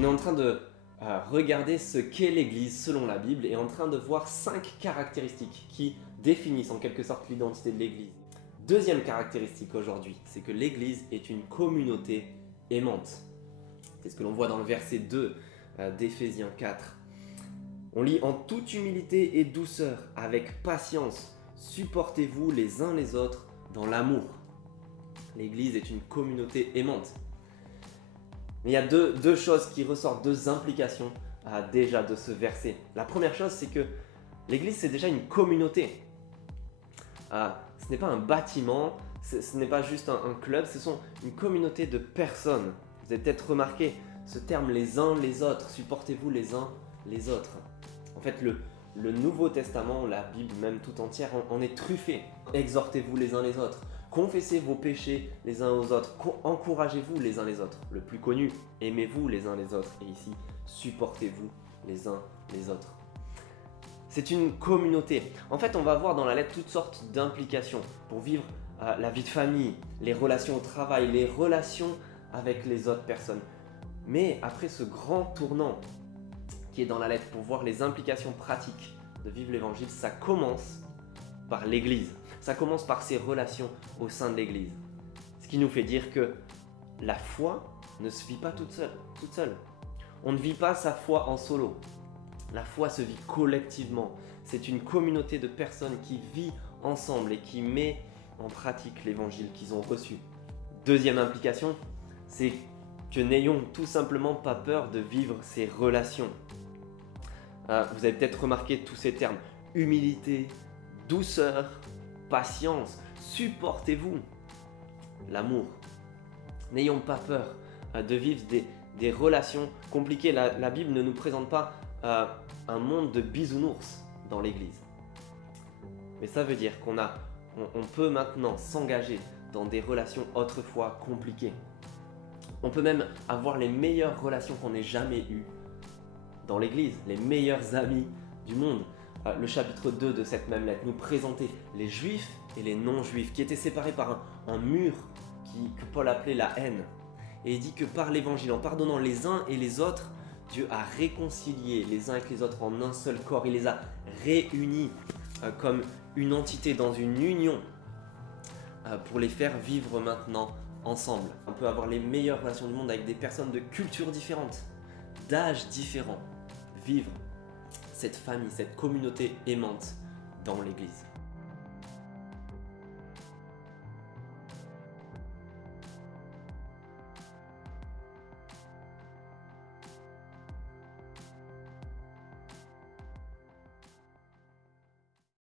On est en train de regarder ce qu'est l'Église selon la Bible et en train de voir 5 caractéristiques qui définissent en quelque sorte l'identité de l'Église. Deuxième caractéristique aujourd'hui, c'est que l'Église est une communauté aimante. C'est ce que l'on voit dans le verset 2 d'Éphésiens 4. On lit « En toute humilité et douceur, avec patience, supportez-vous les uns les autres dans l'amour. » L'Église est une communauté aimante. Mais il y a deux choses qui ressortent, deux implications déjà de ce verset. La première chose, c'est que l'Église, c'est déjà une communauté. Ce n'est pas un bâtiment, ce n'est pas juste un club, ce sont une communauté de personnes. Vous avez peut-être remarqué ce terme « les uns les autres », supportez-vous les uns les autres. En fait, le Nouveau Testament, la Bible même tout entière, en est truffé. Exhortez-vous les uns les autres, confessez vos péchés les uns aux autres, encouragez-vous les uns les autres. Le plus connu, aimez-vous les uns les autres. Et ici, supportez-vous les uns les autres. C'est une communauté. En fait, on va voir dans la lettre toutes sortes d'implications pour vivre la vie de famille, les relations au travail, les relations avec les autres personnes. Mais après ce grand tournant qui est dans la lettre pour voir les implications pratiques de vivre l'évangile, ça commence par l'Église. Ça commence par ses relations au sein de l'Église. Ce qui nous fait dire que la foi ne se vit pas toute seule. On ne vit pas sa foi en solo. La foi se vit collectivement. C'est une communauté de personnes qui vit ensemble et qui met en pratique l'évangile qu'ils ont reçu. Deuxième implication, c'est que n'ayons tout simplement pas peur de vivre ces relations. Vous avez peut-être remarqué tous ces termes. Humilité, douceur, patience, supportez-vous, l'amour. N'ayons pas peur de vivre des relations compliquées. La Bible ne nous présente pas un monde de bisounours dans l'Église. Mais ça veut dire qu'on peut maintenant s'engager dans des relations autrefois compliquées. On peut même avoir les meilleures relations qu'on ait jamais eues dans l'Église, les meilleurs amis du monde. Le chapitre 2 de cette même lettre nous présentait les juifs et les non-juifs qui étaient séparés par un mur que Paul appelait la haine. Et il dit que par l'évangile, en pardonnant les uns et les autres, Dieu a réconcilié les uns avec les autres en un seul corps. Il les a réunis comme une entité dans une union pour les faire vivre maintenant ensemble. On peut avoir les meilleures relations du monde avec des personnes de cultures différentes, d'âges différents. Vivre cette famille, cette communauté aimante dans l'Église.